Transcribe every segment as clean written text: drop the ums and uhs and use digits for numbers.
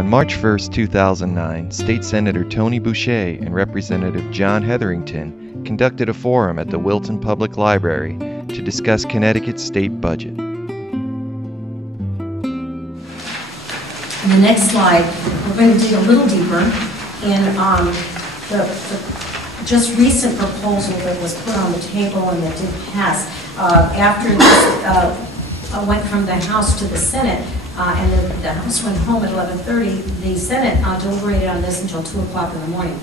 On March 1, 2009, State Senator Toni Boucher and Representative John Hetherington conducted a forum at the Wilton Public Library to discuss Connecticut's state budget. In the next slide, we're going to dig a little deeper in the just recent proposal that was put on the table and that did pass. After this went from the House to the Senate, and the House went home at 11:30, the Senate deliberated on this until 2 o'clock in the morning.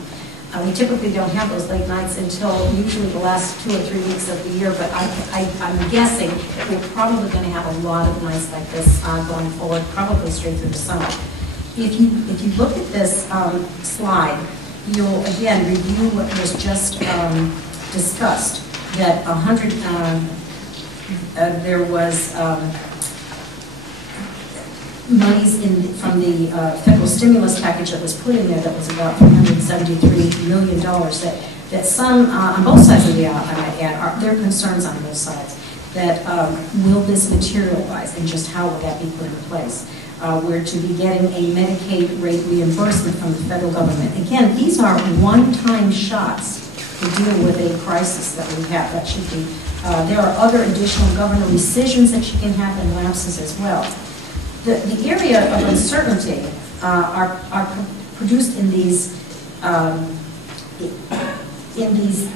We typically don't have those late nights until usually the last 2 or 3 weeks of the year, but I'm guessing that we're probably going to have a lot of nights like this going forward, probably straight through the summer. If you look at this slide, you'll again review what was just discussed, that there was monies from the federal stimulus package that was put in there that was about $373 million that some, on both sides of the aisle, I might add, there are concerns on both sides that will this materialize and just how will that be put in place. We're to be getting a Medicaid rate reimbursement from the federal government. Again, these are one-time shots to deal with a crisis that we have. That should be. There are other additional government rescissions that you can have and lapses as well. The area of uncertainty are produced in these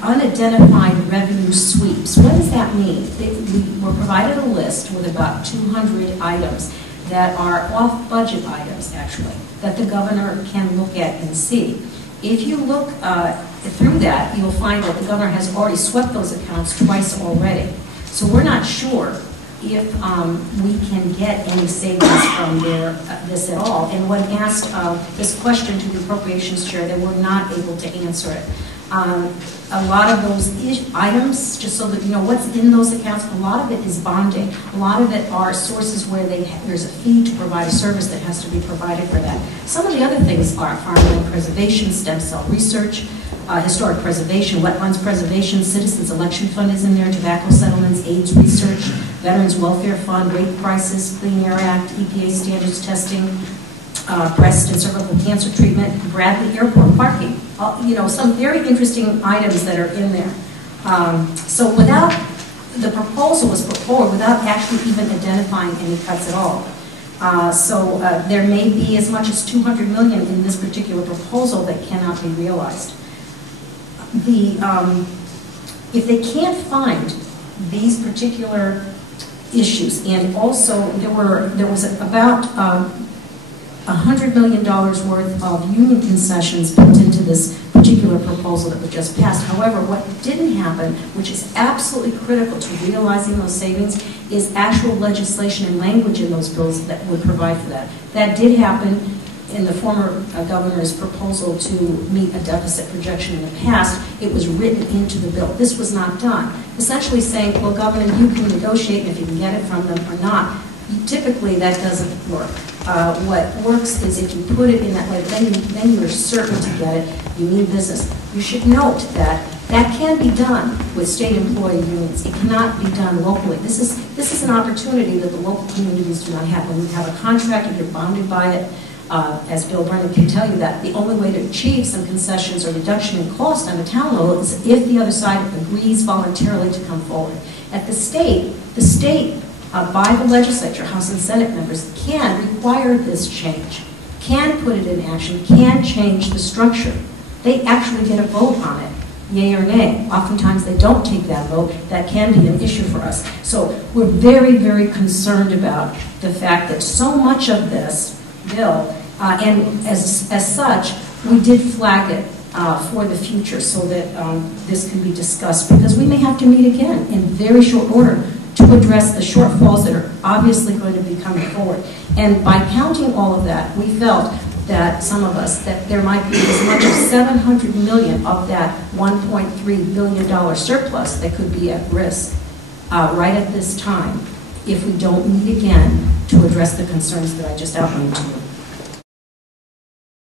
unidentified revenue sweeps. What does that mean? We were provided a list with about 200 items that are off-budget items, actually, that the governor can look at and see. If you look through that, you'll find that the governor has already swept those accounts twice already. So we're not sure if we can get any savings from this at all. And when asked this question to the Appropriations Chair, they were not able to answer it. A lot of those items, just so that you know what's in those accounts, a lot of it is bonding. A lot of it are sources where there's a fee to provide a service that has to be provided for that. Some of the other things are farmland preservation, stem cell research, historic preservation, wetlands preservation, citizens election fund is in there, tobacco settlements, AIDS research, Veterans Welfare Fund, rape prices, Clean Air Act, EPA standards testing, breast and cervical cancer treatment, Bradley Airport parking. Some very interesting items that are in there. So without, the proposal was put forward without actually even identifying any cuts at all. So there may be as much as $200 million in this particular proposal that cannot be realized. If they can't find these particular issues, and also there was about $100 million worth of union concessions built into this particular proposal that was just passed. However, what didn't happen, which is absolutely critical to realizing those savings, is actual legislation and language in those bills that would provide for that. That did happen in the former governor's proposal to meet a deficit projection in the past. It was written into the bill. This was not done. Essentially saying, well, Governor, you can negotiate if you can get it from them or not. Typically, that doesn't work. What works is if you put it in that way, then you're certain to get it. You mean business. You should note that that can be done with state employee unions. It cannot be done locally. This is an opportunity that the local communities do not have. When you have a contract and you're bounded by it, as Bill Brennan can tell you, that the only way to achieve some concessions or reduction in cost on a town level is if the other side agrees voluntarily to come forward. At the state, by the legislature, House and Senate members, can require this change, can put it in action, can change the structure. They actually get a vote on it, yay or nay. Oftentimes they don't take that vote. That can be an issue for us. So we're very, very concerned about the fact that so much of this bill, and as such, we did flag it for the future so that this can be discussed, because we may have to meet again in very short order to address the shortfalls that are obviously going to be coming forward. And by counting all of that, we felt that some of us, that there might be as much as $700 million of that $1.3 billion surplus that could be at risk right at this time if we don't meet again to address the concerns that I just outlined to you.